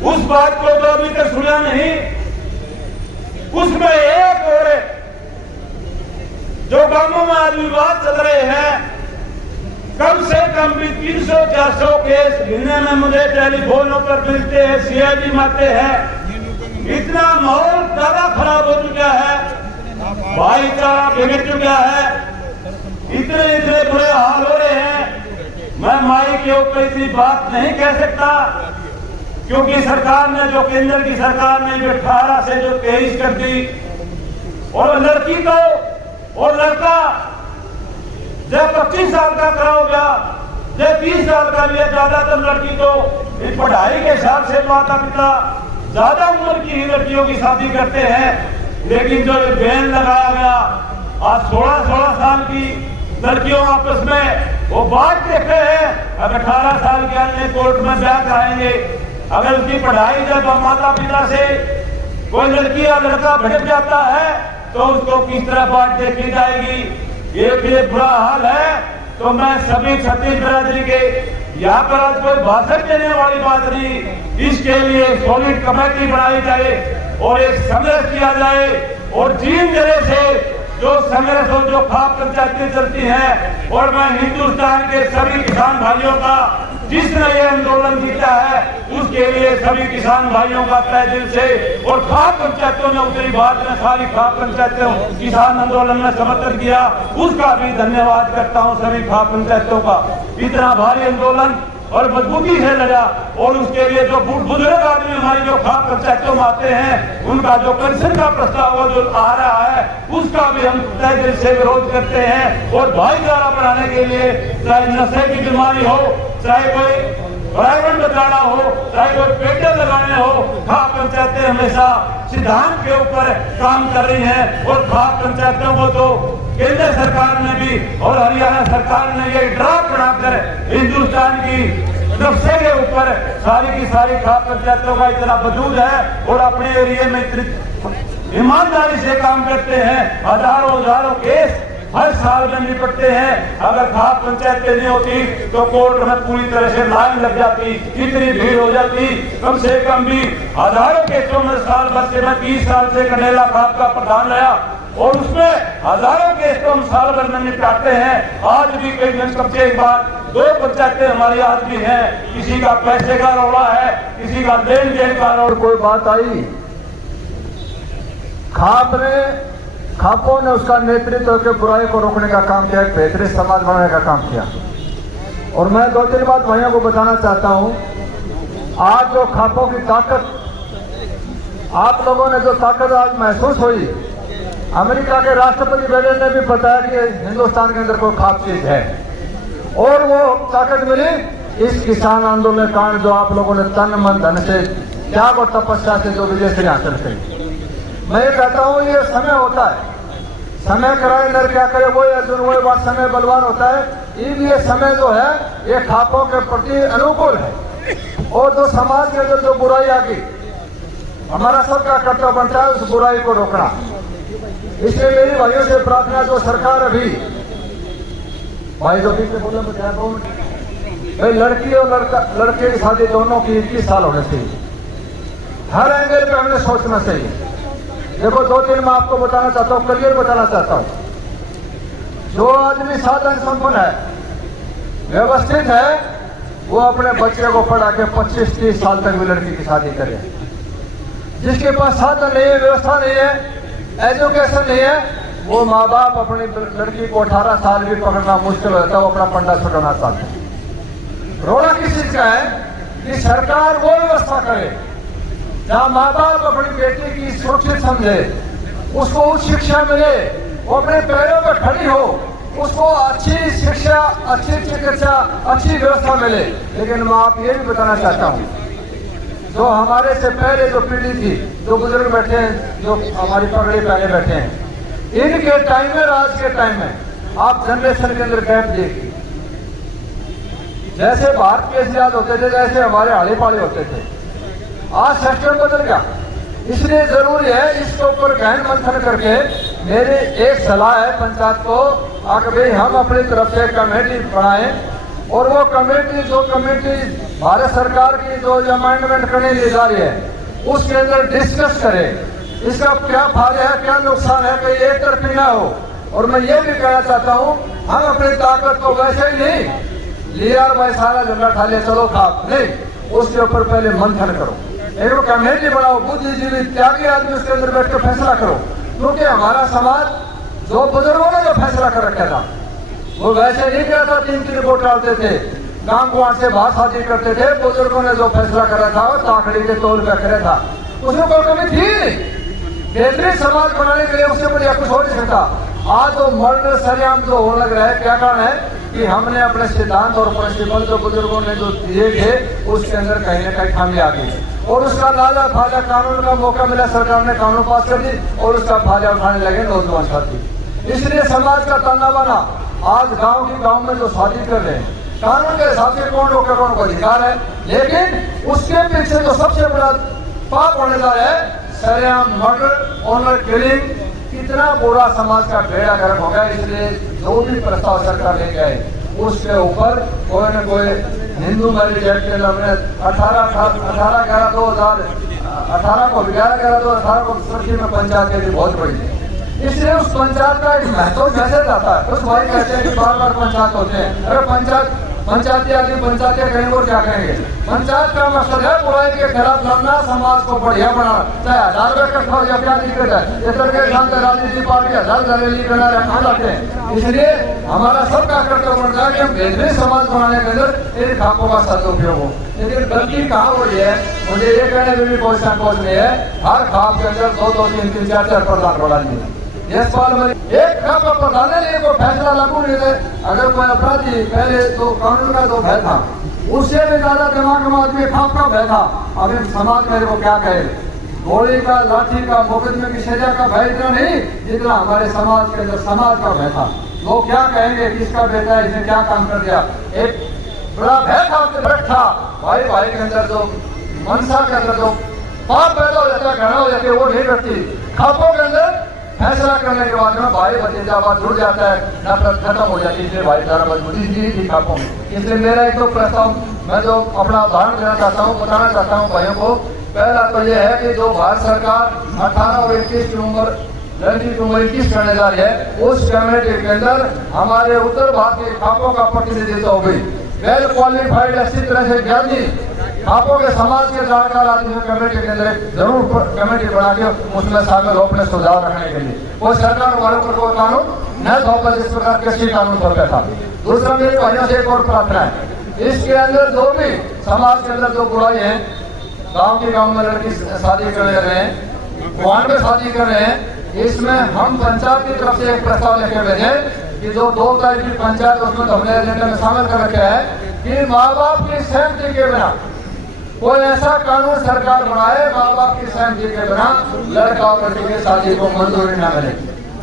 उस बात को तो अभी तक सुना नहीं। उसमें एक और जो गांवों में आज विवाद चल रहे हैं, कम से कम भी 300-400 केस महीने में मुझे टेलीफोनों पर मिलते हैं, सीआईडी में आते हैं। इतना माहौल ज्यादा खराब हो चुका है, भाईचारा बिगड़ चुका है, इतने बुरे हाल हो रहे हैं। मैं माई के ऊपर इतनी बात नहीं कह सकता, क्योंकि सरकार ने जो केंद्र की सरकार ने जो 18 से जो 23 कर दी, और लड़की को और लड़का जब 25 साल का कराओगे, जब 30 साल का लिया, ज्यादातर लड़की तो इस पढ़ाई के हिसाब से माता पिता ज्यादा उम्र की ही लड़कियों की शादी करते हैं। लेकिन जो बैन लगाया गया, आज 16-16 साल की लड़कियों आपस में वो बात देख रहे हैं, अब 18 साल के अन्य कोर्ट में ब्याह कराएंगे। अगर उसकी पढ़ाई जब माता पिता से कोई लड़की या लड़का भटक जाता है तो उसको किस तरह बात देखी जाएगी, ये बुरा हाल है। तो मैं सभी छत्तीस बिरादरी के यहाँ पर आज कोई भाषण देने वाली बात नहीं, इसके लिए सॉलिड कमेटी बनाई जाए और एक संघर्ष किया जाए, और जीन जरे से जो संघर्ष और जो खाप पंचायतें चलती हैं, और मैं हिंदुस्तान के सभी किसान भाइयों का, जिसने ये आंदोलन जीता है, उसके लिए सभी किसान भाइयों का तहे दिल से, और खाप पंचायतों ने उत्तरी भारत में सारी खाप पंचायतों किसान आंदोलन में समर्थन किया, उसका भी धन्यवाद करता हूं सभी खाप पंचायतों का। इतना भारी आंदोलन और मजबूती से लड़ा, और उसके लिए जो बुजुर्ग आदमी हमारी जो खाप पंचायतों में आते हैं, उनका जो पेंशन का प्रस्ताव जो आ रहा है, उसका भी हम तहे दिल से विरोध करते हैं। और भाईचारा बढ़ाने के लिए, चाहे नशे की बीमारी हो, चाहे कोई पर्यावरण बचाना हो, चाहे कोई पेड़ लगाने हो, खाप पंचायतें हमेशा सिद्धांत के ऊपर काम कर रही हैं। और खाप पंचायतों को तो केंद्र सरकार ने भी और हरियाणा सरकार ने ये ड्राफ्ट बनाकर हिंदुस्तान की नक्शे के ऊपर सारी की सारी खाप पंचायतों का इतना वजूद है, और अपने एरिया में इतनी ईमानदारी से काम करते हैं। हजारों केस हर साल में निपटते हैं। अगर खाप पंचायतें नहीं होती तो कोर्ट में पूरी तरह से लाइन लग जाती, इतनी भीड़ हो जाती। कम से कम भी हजारों केसों में साल भर से मैं 30 साल से कनेला खाप का प्रधान रहा, और उसमें हजारों केस तो हम साल भर में निपटाते हैं। आज भी कई दिन कब से एक बार 2 पंचायतें हमारी आज भी हैं, किसी का पैसे का रौला है, किसी का लेन देन का रौला। कोई बात आई, खापों ने उसका नेतृत्व के बुराई को रोकने का काम किया, एक बेहतरीन समाज बनाने का काम किया। और मैं 2-3 बात भाइयों को बताना चाहता हूं। आज जो खापों की ताकत, आप लोगों ने जो ताकत आज महसूस हुई, अमेरिका के राष्ट्रपति बाइडेन ने भी बताया कि हिंदुस्तान के अंदर कोई खाप चीज है, और वो ताकत मिली इस किसान आंदोलन के कारण, जो आप लोगों ने तन मन धन से त्याग और तपस्या से जो विजय श्री हासिल करी। मैं ये कहता हूँ, ये समय होता है, समय कराए नर क्या करे वो अर्जुन, वो बात समय बलवान होता है। ये समय जो है ये खापों के प्रति अनुकूल है, और जो समाज के अंदर जो बुराई आ गई, हमारा सबका कर्तव्य बनता है उस बुराई को रोकना। इसलिए मेरी भाइयों से प्रार्थना, जो सरकार अभी भाई जो पीछे बोले भाई, लड़की और लड़के की शादी दोनों की 21 साल होने चाहिए। हर एंगल पे हमें सोचना चाहिए। देखो 2-3 मैं आपको बताना चाहता हूँ, करियर बताना चाहता हूँ। जो आदमी साधन संपन्न है, व्यवस्थित है, वो अपने बच्चे को पढ़ा के 25-30 साल तक भी लड़की की शादी करे। जिसके पास साधन नहीं है, व्यवस्था नहीं है, एजुकेशन नहीं है, वो माँ बाप अपनी लड़की को 18 साल भी पकड़ना मुश्किल होता है, वो अपना पंडा छुड़ाना चाहते हैं। रोना किस चीज का है कि सरकार वो व्यवस्था करे जहाँ माँ बाप अपनी बेटी की सुरक्षित समझे, उसको उच्च शिक्षा मिले, वो अपने पैरों पर खड़ी हो, उसको अच्छी शिक्षा, अच्छी चिकित्सा, अच्छी व्यवस्था मिले। लेकिन मैं आप ये भी बताना चाहता हूँ, जो हमारे से पहले जो पीढ़ी थी, जो बुजुर्ग बैठे हैं, जो हमारी पगड़ी पहले बैठे हैं, इनके टाइम में, आज के टाइम में आप जनरेशन के अंदर गैप देखिए। जैसे भारत के आजाद होते थे, जैसे हमारे आड़े पाड़े होते थे, आज सिस्टम बदल गया। इसलिए जरूरी है इसके ऊपर गहन मंथन करके, मेरी एक सलाह है पंचायत को, अगर भाई हम अपनी तरफ से कमेटी बनाएं, और वो कमेटी जो भारत सरकार की जो अमेंडमेंट करने ली जा रही है उसके अंदर डिस्कस करे, इसका क्या फायदा है क्या नुकसान है, कहीं एक तरफी ना हो। और मैं ये भी कहना चाहता हूँ, हम अपनी ताकत को वैसे ही नहीं लिया भाई सारा झंडा खा लिया चलो खा, नहीं, उसके ऊपर पहले मंथन करो, एक कमेटी बनाओ, बुद्धिजीवी त्यागी आदमी उसके अंदर बैठ कर फैसला करो। क्योंकि हमारा समाज जो बुजुर्गों ने जो फैसला कर रखा था वो वैसे नहीं किया था, 3-3 वोट डालते थे, गांव गुआर से बात शादी करते थे, बुजुर्गों ने जो फैसला करा था वो ताकड़ी के तौर पर करा था, उसमें कोई कमी थी नहीं। बेहतरीन समाज बनाने के लिए उससे बढ़िया कुछ हो नहीं सकता। आज तो मर्डर सरेआम जो होने लग रहा है, क्या कारण है कि हमने अपने सिद्धांत और प्रिंसिपल जो बुजुर्गों ने जो दिए थे उसके अंदर कहीं ना कहीं खामी आ गई और उसका लाजा फायदा कानून का मौका मिला, सरकार ने कानून पास कर दी और उसका फायदा उठाने लगे नौजवान साथी। इसलिए समाज का ताना बाना आज गांव में जो शादी कर रहे हैं कानून के हिसाब से कौन रोके, कौन को अधिकार है, लेकिन उसके पीछे जो सबसे बड़ा पाप होने जा रहा है सरेआम मर्डर, ऑनर किलिंग, कितना बुरा समाज का बेड़ा गर्क हो गया। इसलिए जो भी प्रस्ताव सरकार लेके आए उसके ऊपर कोई न कोई हिंदू मैरिज एक्ट के हमने 18/11/2018 को 11/11/2018 को सुर्खी में पंचायत के लिए बहुत बड़ी, इसलिए उस पंचायत का एक महत्व कैसे जाता है। कुछ भाई कहते हैं कि बार पंचायत होते हैं, अरे पंचायती आदमी पंचायतें करेंगे और क्या करेंगे। पंचायत का मकसद है बुराई के खिलाफ लड़ना, समाज को बढ़िया बनाना, चाहे 1000 रुपये इकट्ठा हो या क्या दिक्कत है। इस तरह के राजनीतिक पार्टी 1000 रैली करना कहाँ जाते हैं। इसलिए हमारा सबका कर्तव्य बनता है कि हम बेहतरीन समाज बनाने के अंदर इन खाकों का सदुपयोग हो। लेकिन गलती कहाँ हो रही है, मुझे ये कहने में भी कोई संकोच नहीं है, हर खाप के अंदर 2-2, 3-3, 4-4 प्रधान बढ़ा दिए। यशपाल में एक खाप का प्रधान ने कोई फैसला लागू नहीं थे। अगर कोई अपराधी पहले तो कानून का जो भय था उससे भी ज्यादा दिमाग में आदमी खाप का भय था। अभी समाज मेरे को क्या कहे, गोली का, लाठी का, मुकदमे की सजा का भय इतना नहीं जितना हमारे समाज के अंदर समाज का भय था। लोग क्या कहेंगे, किसका बेटा है, इसने क्या काम कर दिया, एक बड़ा भय था। भाई के अंदर जो मनसा के अंदर जो पाप पैदा हो जाता है, घृणा हो जाती है, वो नहीं करती। खापों के अंदर फैसला करने के बाद में भाई भतीजावाद जुड़ जाता है, नफरत खत्म हो जाती है। इसलिए भाईचारा मजबूती थी खापों में। इसलिए मेरा एक तो प्रस्ताव मैं जो अपना उदाहरण देना चाहता हूँ, बताना चाहता हूँ भाइयों को, पहला तो यह है कि जो भारत सरकार 18 और 21 की उम्र लड़की की उम्र 21 करने जा रही है, उस कमेटी के अंदर हमारे उत्तर भारत के खापों का प्रतिनिधित्व हो गई। वेल क्वालिफाइड अच्छी तरह से ज्ञानी खापों के समाज के जानकार आदमी कमेटी के अंदर जरूर कमेटी बना के उसमें शामिल हो अपने सुझाव रखने के लिए। वो सरकार वालों पर कोई कानून न थोपा जिस प्रकार कृषि कानून थोपा था। दूसरा मेरे भाइयों से एक और प्रार्थना है, इसके अंदर जो भी समाज के अंदर जो बुराई है, गाँव में लड़की शादी कर रहे हैं, वहां में शादी कर रहे हैं, इसमें हम पंचायत की तरफ से एक प्रस्ताव लेके भेजे कि जो 2 तारीख की पंचायत उसमें तो हमने एजेंडा में शामिल कर रखे है कि माँ बाप की सहमति के बिना कोई ऐसा कानून सरकार बनाए, माँ बाप की सहमति के बिना लड़का और लड़की की शादी को मंजूरी न मिले।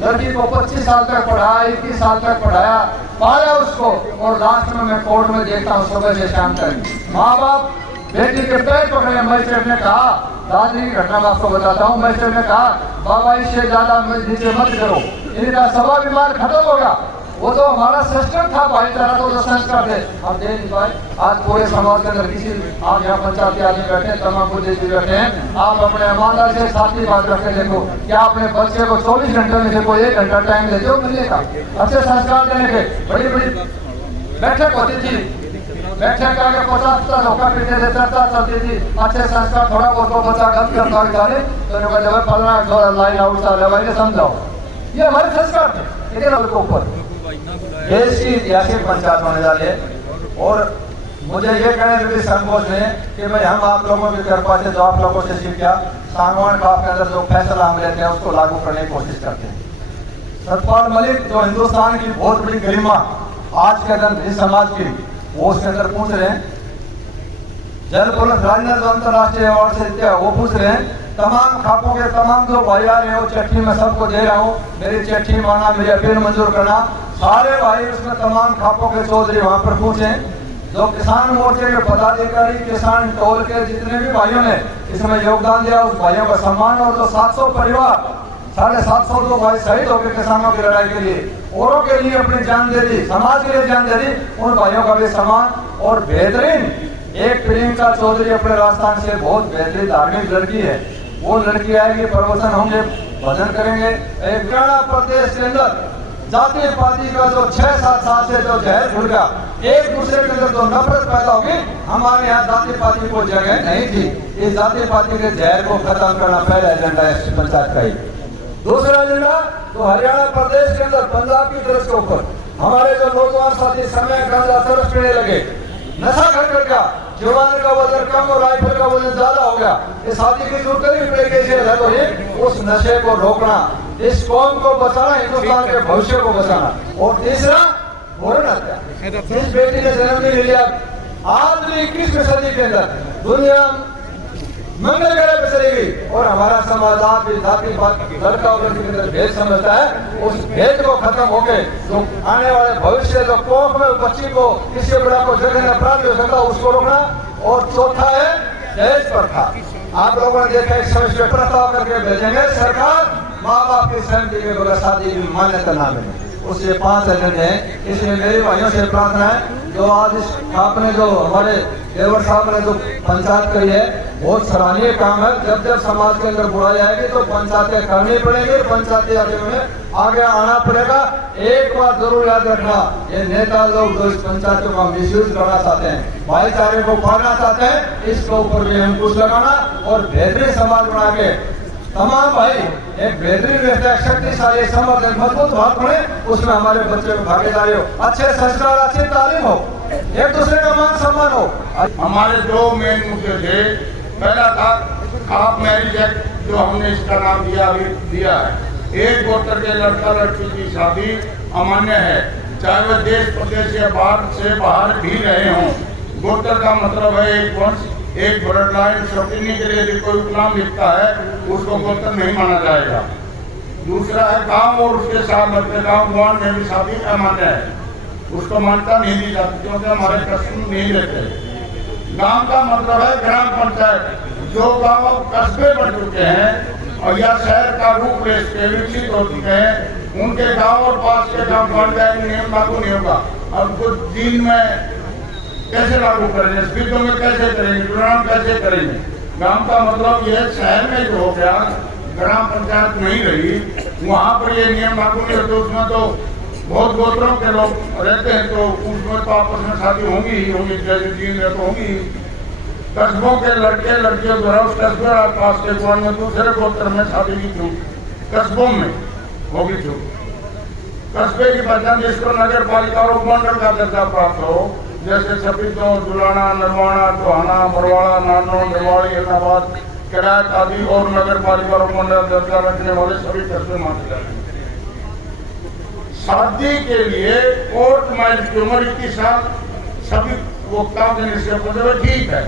लड़की को 25 साल तक पढ़ाया, 21 साल तक पढ़ाया, पाया उसको, और लास्ट में मैं कोर्ट में देखता हूँ सुबह से शाम तक माँ बाप बेटी के पैर पकड़े। मजिस्ट्रेट ने कहा, दादी की घटना मैं आपको बताता हूँ, मजिस्ट्रेट ने कहा बाबा इससे ज्यादा नीचे मत करो, इनका सवा बीमार खत्म होगा। वो तो हमारा सिस्टम था भाईचारा, तो संस्कार थे। अब देख भाई आज पूरे समाज के अंदर किसी, आप यहाँ पंचायती आदमी बैठे हैं, तमाम बुद्धिजीवी बैठे हैं, आप अपने ईमानदार से साथी बात रखे, देखो क्या अपने बच्चे को 24 घंटे में से कोई 1 घंटा टाइम देते हो मिलने का, अच्छे संस्कार देने के। बड़ी बैठक होती थी, बैठक आगे 50 धोखा पीटने से चर्चा चलती थी, अच्छे संस्कार थोड़ा बहुत बच्चा गलत करता है तो फलना लाइन आउट भाई समझाओ, ये हमारे संस्कार थे। लेकिन ऊपर देश की ऐतिहासिक पंचायत होने जा रही है, और मुझे ये कहने में भी संकोच नहीं कि भाई हम आप लोगों की कृपा से जो आप लोगों से सीखा, सांगवान खाप के अंदर जो फैसला हम लेते हैं उसको लागू करने की कोशिश करते हैं। सतपाल मलिक जो हिंदुस्तान की बहुत बड़ी गरिमा आज के दिन इस समाज की, वो उसके अंदर पूछ रहे हैं। जल पुलिस राजनाथ जो अंतर्राष्ट्रीय अवार्ड से जीते वो पूछ रहे हैं। तमाम खापों के तमाम जो भाई आ रहे हैं वो चिट्ठी में सबको दे रहा हूँ, मेरी चिट्ठी मांगना, मेरी अपील मंजूर करना। सारे भाई उसमें तमाम खापों के चौधरी वहां पर पूछे, जो किसान मोर्चे के पदाधिकारी, किसान टोल के जितने भी भाइयों ने इसमें योगदान दिया, उस भाइयों का सम्मान। और जो 700 परिवार 750 लोग भाई शहीद हो गए किसानों की लड़ाई के लिए, औरों के लिए अपनी जान दे दी, समाज के लिए जान दे दी। उन भाइयों का भी सम्मान। और बेहतरीन एक प्रियंका चौधरी अपने राजस्थान से बहुत बेहतरीन धार्मिक लड़की है, वो लड़की आएगी, प्रवचन होंगे, भजन करेंगे। एक हरियाणा प्रदेश के अंदर जाति पाति का जो 6-7 साल से जो जहर घुल गया, एक दूसरे के अंदर जो नफरत पैदा होगी, हमारे यहाँ जाति पाति को जगह नहीं थी। इस जाति पाति के जहर को खत्म करना पहला एजेंडा है पंचायत का ही। दूसरा एजेंडा तो हरियाणा प्रदेश के अंदर पंजाब की तरफ के ऊपर हमारे जो नौजवान साथी समय गांजा तरफ पीने लगे, नशा कर गया, जवान का वजन कम और राइफल का वजन ज्यादा हो गया, इस शादी की जरूरत नहीं पड़ेगी। उस नशे को रोकना, इस कौम को बचाना, हिंदुस्तान के भविष्य को बचाना। और तीसरा भ्रूण हत्या, जिस बेटी ने जन्मदिन लिया, आज भी 21वीं सदी के अंदर दुनिया मंगल ग्रह पे चलेगी और हमारा समाज आज भी जाति लड़का और लड़की के अंदर भेद समझता है। उस भेद को खत्म होके जो आने वाले भविष्य जो कोख में बच्ची को किसी बड़ा को जगह अपराध हो सकता उसको रोकना। और चौथा है दहेज प्रथा। आप लोगों ने देखा इस समय प्रस्ताव करके भेजेंगे, सरकार माँ बाप की सहमति के बगैर शादी की मान्यता ना मिले, उससे 5 एजेंडे हैं। इसलिए मेरे भाइयों से प्रार्थना है, जो आज आपने जो हमारे देवर साहब ने जो पंचायत करी है, बहुत सराहनीय काम है। जब जब समाज के अंदर बुराई आएगी तो पंचायतें करनी पड़ेगी, पंचायती आगे आना पड़ेगा। एक बात जरूर याद रखना, ये नेता लोग जो इस पंचायतों का मिसयूज करना चाहते हैं, भाईचारे को पाना चाहते हैं, इसके ऊपर भी अंकुश लगाना और बेहतरीन समाज बना के तमाम भाई एक बेहतरीन व्यवस्था, शक्तिशाली समर्थन मजबूत भाग बने, उसमें हमारे बच्चे को भागीदारी हो, अच्छे संस्कार, अच्छी तालीम हो, एक दूसरे का मान सम्मान हो। हमारे 2 मेन मुद्दे थे। पहला था आप मैरिज एक्ट जो हमने इसका नाम दिया है, एक गोत्र के लड़का लड़की की शादी अमान्य है, चाहे वह देश प्रदेश या बाहर भी रहे हों। गोत्र का मतलब है एक वंश, एक ब्लड लाइन। शौकीनी के लिए यदि कोई उपनाम लिखता है उसको गोत्र नहीं माना जाएगा। दूसरा है गांव और उसके साथ लगते गांव गुआन में भी शादी अमान्य है, उसको मान्यता नहीं दी जाती क्योंकि हमारे कस्म नहीं लेते। गांव का मतलब है ग्राम पंचायत। जो गांव कस्बे बन चुके हैं और या शहर का रूप रेश के विकसित हो चुके हैं, उनके गांव और पास के गांव पंचायत नियम लागू नहीं होगा। अब कुछ दिन में कैसे लागू करेंगे, स्पीडों में कैसे करेंगे, चुनाव कैसे करेंगे। गांव का मतलब यह शहर में जो हो गया, ग्राम पंचायत नहीं रही, वहाँ पर ये नियम लागू नहीं होते। उसमें तो बहुत गोत्रों के लोग रहते हैं, तो उसमें तो आपस में शादी होंगी ही होगी, जैसे जीन तो होंगी। कस्बों के लड़के लड़कियों द्वारा उस कस्बे आसपास के गाँव में दूसरे गोत्र में शादी की छूट, कस्बों में होगी छूट। कस्बे की पहचान जिसको नगर पालिका और उपमंडल का दर्जा प्राप्त हो, जैसे छपीतों, दुलाना, नरवाना, टोहाना, बरवाड़ा, नानो, निर्वाड़ी, इलाहाबाद, किरायत आदि और नगर पालिका और उपमंडल दर्जा रखने वाले सभी कस्बे माने जाते हैं। शादी के लिए कोर्ट मैरिज की उम्र 21 साल सभी वक्ताओं के निश्चय को ठीक है,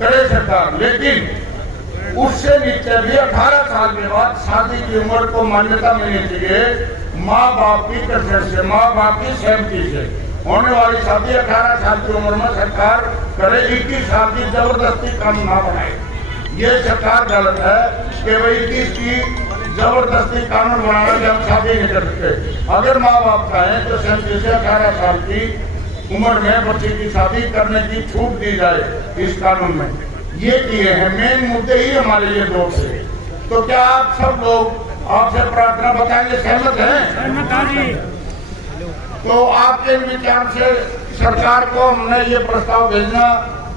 करे सरकार, लेकिन उससे नीचे भी 18 साल के बाद शादी की उम्र को मान्यता मिलनी चाहिए। माँ बाप की कंसेंट से, माँ बाप की सहमति से होने वाली शादी 18 साल की उम्र में सरकार करे, 21 साल की जबरदस्ती कानून ना बनाए। ये सरकार गलत है कि भाई 21 की जबरदस्ती कानून बनाना कि हम शादी नहीं कर सकते। अगर माँ बाप चाहें तो सहमति से 18 साल की उम्र में बच्चे की शादी करने की छूट दी जाए इस कानून में। ये किए हैं मेन मुद्दे ही हमारे लिए 2 थे। तो क्या आप सब लोग आपसे प्रार्थना बताएंगे, सहमत हैं? तो आपके विचार से सरकार को हमने ये प्रस्ताव भेजना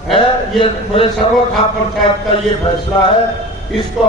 है। ये सर्वथा पंचायत का ये फैसला है, इसको